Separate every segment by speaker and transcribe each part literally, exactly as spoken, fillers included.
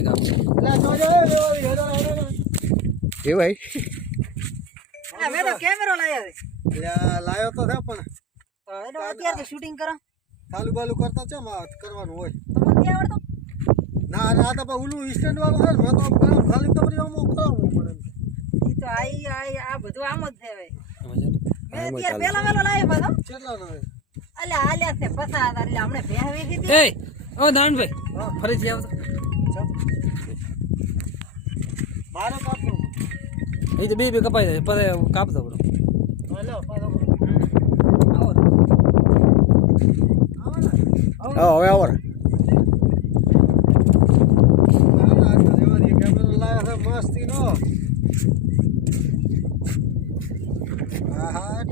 Speaker 1: કામ
Speaker 2: એટલે તો જો લેવા હેડો હેડો
Speaker 1: એ ભાઈ
Speaker 3: અરે મેં તો કેમેરો લાવ્યો છે
Speaker 2: એટલે લાયો તો છે પણ
Speaker 3: તો એનો અત્યારે શૂટિંગ કરો
Speaker 2: ચાલુ બાલુ કરતા છે માં કરવાનું હોય
Speaker 3: તો મને આવડતો
Speaker 2: ના આ તો પા ઓલું સ્ટેન્ડ વાળું છે મેં તો કામ ખાલી તો પછી આમ કરાવું પડે
Speaker 3: ઈ તો આઈ આઈ આ બધું આમ જ છે ભાઈ મેં અત્યારે પેલા વેલો લાવ્યો પાછો
Speaker 2: કેટલા નો
Speaker 3: અલે આલ્યા છે પસા હતા એટલે હમણે ભેહવી દીધી
Speaker 1: એ ઓ દાનભાઈ ફરીથી આવતો
Speaker 2: મારો કાપો
Speaker 1: એ તો બે બે કપાઈ જાય પર કાપતો બરો
Speaker 2: હેલો પાછો
Speaker 1: આવો
Speaker 2: આવો
Speaker 1: હવે આવો
Speaker 2: મસ્તી નો હા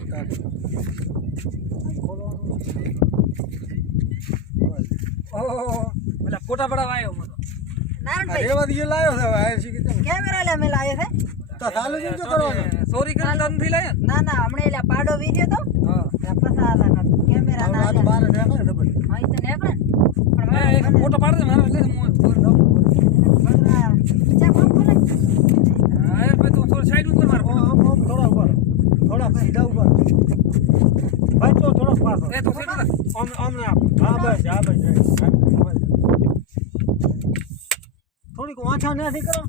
Speaker 1: ઓલા ફોટા પડાવા આવ્યો મતો
Speaker 3: નારણભાઈ
Speaker 2: રેવા દીયો લાયો છે વાયર શીખી તમે
Speaker 3: કેમેરા લે મે લાવ્યો છે
Speaker 2: તો ચાલુ જ જો કરવાનો
Speaker 1: સોરી કરતા નથી લાયા
Speaker 3: ના ના હમણે એટલે પાડો વીજ્યો તો
Speaker 1: હા
Speaker 3: એટલે પસા હતા કેમેરા ના
Speaker 2: આ બાર દેખાય ને બસ
Speaker 3: હા ઈ તો નેકળે પણ
Speaker 1: એ એક ફોટો પાડ દે મારો એટલે હું
Speaker 3: ચા કોણ બોલે
Speaker 1: હા એ ભાઈ તું થોડો સાઈડ ઉપર માર
Speaker 2: આમ આમ થોડા ઉપર થોડા સીધા ઉપર ભાઈ તો થોડો પાછો
Speaker 1: એ તો સીધો કર
Speaker 2: આમ આમ ના હા બસ હા બસ થોડીક વાંચા નથી કરો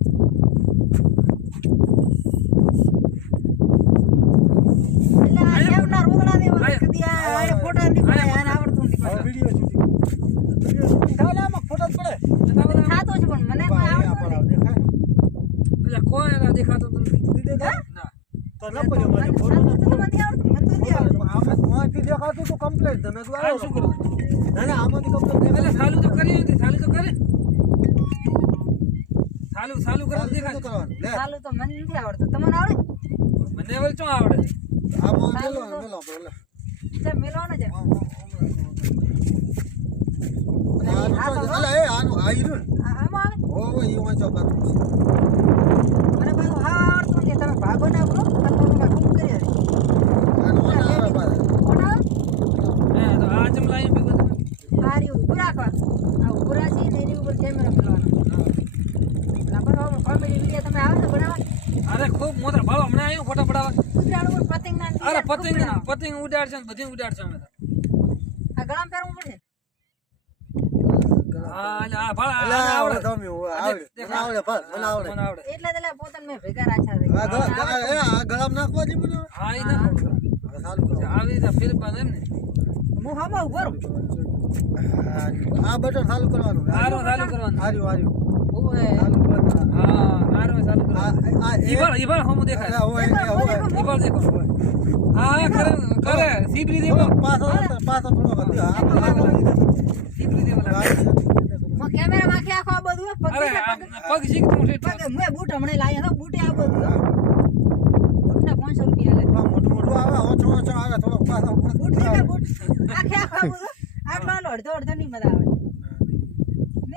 Speaker 3: એટલે આ કેમના રોદડા દેવા કદી આ ફોટા નથી પડે આને આવડતું નથી
Speaker 2: હવે વિડિયો શૂટિંગ વિડિયો શૂટિંગ થાય ને આમાં ફોટો જ પડે
Speaker 3: થાતો છે પણ મને કોઈ આવડતું નથી
Speaker 2: દેખાય
Speaker 1: એટલે કોઈ ના દેખાતો નથી
Speaker 2: દેખાય
Speaker 1: ના
Speaker 2: તો ન પડ્યો મને ફોટો
Speaker 3: મને તો નથી આવડતું મને તો નથી આવડતું
Speaker 2: આમાં વાંચી દેખાતું તો કમ્પ્લીટ તમે તો
Speaker 1: આ શું કરું
Speaker 2: ના ના આમાંથી કમ્પ્લીટ
Speaker 1: એટલે ચાલુ તો કરી હતી ચાલુ તો કરે ચાલુ ચાલુ કરે દેખાય
Speaker 2: કરવાનું લે
Speaker 3: ચાલુ તો મને નથી આવડતું તમને આવડે
Speaker 1: મને વલ શું આવડે
Speaker 2: આમાં મેલો મેલો આપણે
Speaker 3: છે મેલવાનો છે
Speaker 2: અલા એ આનું આ ઈરું
Speaker 3: આમાં આવે
Speaker 2: ઓ ઓ ઈ વાંચો કર
Speaker 3: મને પાછું આવડતું નથી તમે ભાગો ના બોલો તો તમે ગુમ કરી દે
Speaker 2: આનું આવે પાછા
Speaker 3: કોણ આવે
Speaker 1: હે તો આ જમ લાઈ ભેગો
Speaker 3: આરી ઉપર રાખવા આ ઉપર છે ને એની ઉપર કેમેરો મેલવાનો આપણે હવે કોમેડી વિડિયો તમે આવે તો બનાવવા
Speaker 1: અરે ખૂબ મોટા ભાવ હમણાં આવ્યો ફોટા પડાવવા
Speaker 3: ગુજરાત ઉપર પતંગ ના
Speaker 1: અરે પતંગ પતંગ ઉડાડશે ને બધી ઉડાડશે અમે તો
Speaker 3: આ ગળામાં પહેરવું પડશે
Speaker 1: હા એટલે આ ભાળ
Speaker 2: અલા
Speaker 1: આ
Speaker 2: આવડે
Speaker 1: આવડે
Speaker 2: તમે આવડે મને આવડે પર મને આવડે
Speaker 1: મને આવડે
Speaker 3: એટલે એટલે પોતાને મેં ભેગા રાખ્યા છે
Speaker 2: આ ગળા એ આ ગળામાં નાખવા દી મને
Speaker 1: હા ઈ ના
Speaker 2: હવે ચાલુ કરો
Speaker 1: આવી રીતે ફિર પણ એમ ને
Speaker 3: હું હામાં ઉભો રહું
Speaker 2: આ બટન ચાલુ કરવાનું
Speaker 1: આરો ચાલુ કરવાનું
Speaker 2: આર્યું આર્યું
Speaker 3: ઓય
Speaker 2: ચાલુ કર
Speaker 1: હા આરો ચાલુ
Speaker 2: આ
Speaker 1: કરવાનું
Speaker 2: આ
Speaker 1: ઈ બાર ઈ બાર હમું દેખાય
Speaker 2: ઓય ઓય
Speaker 1: ઈ બાર દેખો હા કરે કરે સીબરી દેવો
Speaker 2: પાછો પાછો થોડો કરી આ
Speaker 1: સીબરી દેવો
Speaker 3: મો કેમેરા માં આખો આ બધું પગ
Speaker 1: અરે પગ શીખ તું ઠીક
Speaker 3: પગ મે બૂટ હમણે લાયા તો બૂટે આ બધું બૂટના પાંચસો રૂપિયા લે
Speaker 2: મોટું મોટું આવે ઓછો ઓછો આવે થોડો પાછો
Speaker 3: બૂટ ને બૂટ આખે આખો આ બધું આટલો આટલો અડધો અડધો ની મજા આવે લે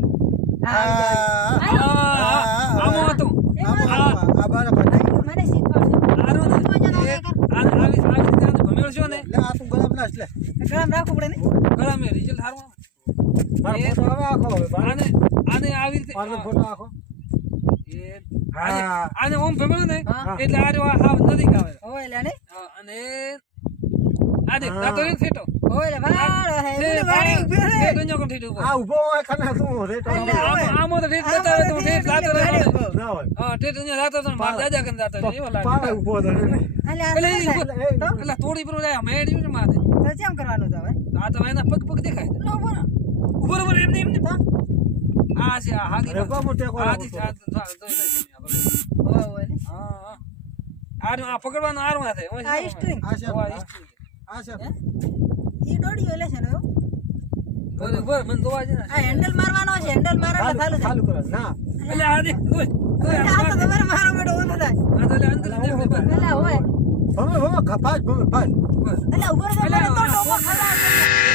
Speaker 2: આ
Speaker 1: આમો હતું
Speaker 2: આ બરાબર
Speaker 3: મને શીખવાડજો
Speaker 1: આરો ને આ આવી આવી રીતે ભમેળ છો ને
Speaker 2: લે આ તું ગળામ નાખ લે
Speaker 3: ગળામાં રાખવું પડે ને
Speaker 1: ગળા મે રિઝલ્ટ હારું
Speaker 2: મારો ફોટો આવે આખો હવે
Speaker 1: આને આને આવી રીતે
Speaker 2: મારો ફોટો આખો
Speaker 1: એ આને આને ઓમ ભમેળ ને
Speaker 3: હા.
Speaker 1: એટલે આરો હાવ નજીક આવે
Speaker 3: ઓય લે ને
Speaker 1: હા, અને આ દેખ દાતો ને સેટો
Speaker 3: ઓય લે વાળો હે
Speaker 1: તે
Speaker 3: મને વાળી ઉભી
Speaker 1: તે
Speaker 3: રે
Speaker 1: દુનિયા કોણ ઠીક ઉપર
Speaker 2: આ ઉભો હોય ખાને શું રે તો
Speaker 3: એટલે
Speaker 1: આમ આમ તો ઠીક જતા હોય તો ઠીક લાતો રહે
Speaker 2: ના હોય
Speaker 1: હા ઠીક દુનિયા લાતો તો માર દાદા કન દાતો એવો
Speaker 2: પાવે
Speaker 1: લાગે
Speaker 2: ઉભો તો ને
Speaker 3: અલે
Speaker 1: એટલે
Speaker 3: આ
Speaker 1: ઈ ઉપર- એટલે થોડી પર જાય મેડી ને માથે
Speaker 3: તો કેમ કરવાનું તો હવે
Speaker 1: આ તો એના પગ પગ દેખાય
Speaker 3: લો બોલો
Speaker 1: ઉપર ઉપર એમને એમને આ છે આ હાગી
Speaker 2: અરે કો મોટે કો
Speaker 1: આ દી આ તો તો
Speaker 3: ઓય ઓય ને
Speaker 1: હા હા આ આ પકડવાનો આરો હાથે
Speaker 3: આ સ્ટ્રિંગ
Speaker 2: આ છે
Speaker 1: આ
Speaker 2: આ છે
Speaker 3: ઈ દોડી લે છે ને
Speaker 1: બોલે બોલ મન દોવા છે ને
Speaker 3: આ હેન્ડલ મારવાનો છે હેન્ડલ મારવા ચાલુ
Speaker 2: ચાલુ કરો ના
Speaker 1: એટલે આ દે ઓય ઓય
Speaker 3: આ તો તમારે મારો બેટો ઊંધો થાય
Speaker 1: આ તો લે અંદર દે ઉપર
Speaker 3: એલા હોય
Speaker 2: ભમે ભમે ખપાજ ભમે ભાઈ
Speaker 3: એલા ઉપર તો મને તો ડોકો ખલાસ